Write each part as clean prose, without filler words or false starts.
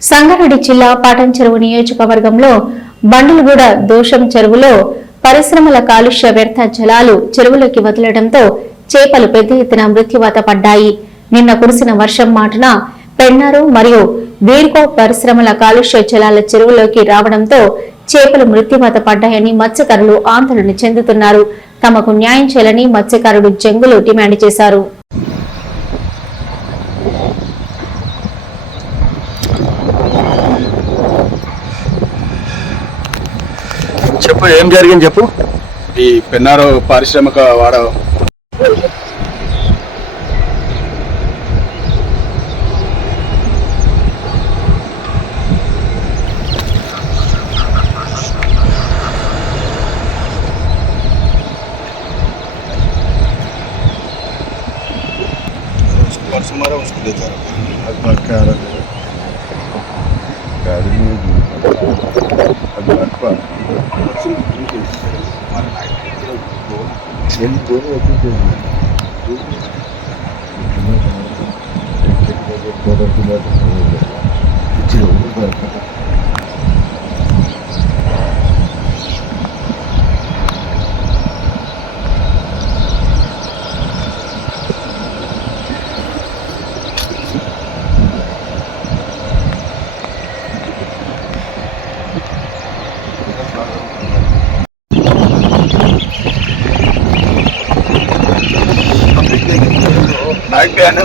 సంగారెడ్డి జిల్లా పాటం చెరువు నియోజకవర్గంలో బండలగూడ దోషం చెరువులో పరిశ్రమల కాలుష్య వ్యర్థ జలాలు చెరువులోకి వదలడంతో చేపలు పెద్ద ఎత్తున మృత్యువాత పడ్డాయి. నిన్న కురిసిన వర్షం మాటున పెన్నారు మరియు వీర్కో పరిశ్రమల కాలుష్య జలాల చెరువులోకి రావడంతో చేపలు మృత్యువాత పడ్డాయని మత్స్యకారులు ఆందోళన చెందుతున్నారు. తమకు న్యాయం చేయాలని మత్స్యకారులు జంగులు డిమాండ్ చేశారు. చెప్పు, ఏం జరిగింది చెప్పు. ఈ పెన్నారు పారిశ్రామిక వాడ हमारा उसको देता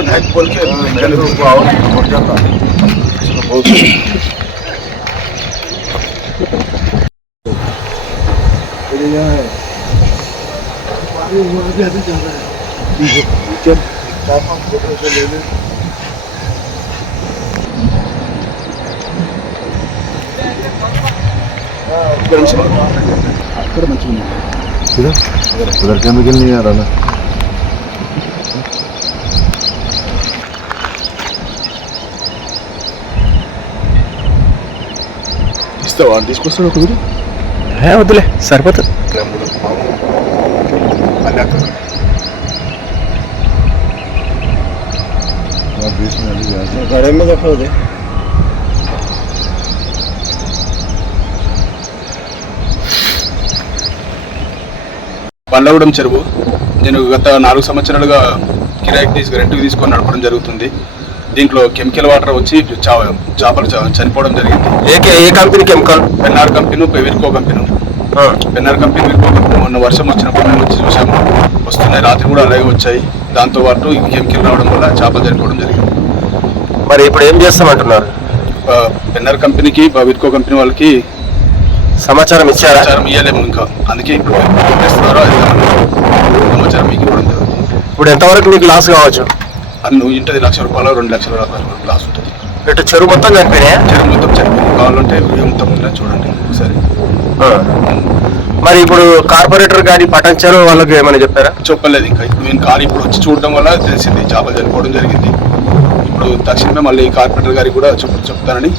नाइट बोल के हो जाता उधर केमिकल नहीं आ रहा ना. తీసుకొస్తాడు ఒక వీడియో వద్దులే సరిపోతుంది. బండ్లగూడెం చెరువు నేను గత 4 సంవత్సరాలుగా కిరాయికి రెంట్కి తీసుకొని నడపడం జరుగుతుంది. దీంట్లో కెమికల్ వాటర్ వచ్చి చేపలు చనిపోవడం జరిగింది. ఏ company chemical? Pennar company, Virco company. Pennar company, Virco company మొన్న వర్షం వచ్చినప్పుడు మేము వచ్చి చూసాము. వస్తున్నాయి, రాత్రి కూడా అలాగే వచ్చాయి. దాంతోపాటు ఈ కెమికల్ రావడం వల్ల చేపలు చనిపోవడం జరిగింది. మరి ఇప్పుడు ఏం చేస్తామంటున్నారు? పెన్నార్ కంపెనీకి, విర్కో కంపెనీ వాళ్ళకి సమాచారం ఇవ్వలేము ఇంకా. అందుకే ఇప్పుడు సమాచారం మీకు ఇవ్వడం జరుగుతుంది. ఇప్పుడు ఎంతవరకు మీకు లాస్ కావచ్చు? అన్ను ఇంటది ₹1,00,000, ₹2,00,000 లాస్ ఉంటుంది. ఇటు చెరువు మొత్తం చనిపోయినాయా? చెరువు మొత్తం చనిపోయింది. కావాలంటే మొత్తం చూడండి ఒకసారి. మరి ఇప్పుడు కార్పొరేటర్ గారి పట్టణ చెరువు వాళ్ళకి ఏమైనా చెప్పారా? చెప్పలేదు ఇంకా. ఇప్పుడు నేను కారు ఇప్పుడు వచ్చి చూడడం వల్ల తెలిసింది చేపలు చనిపోవడం జరిగింది. ఇప్పుడు తక్షణమే మళ్ళీ కార్పొరేటర్ గారికి కూడా చెప్తానని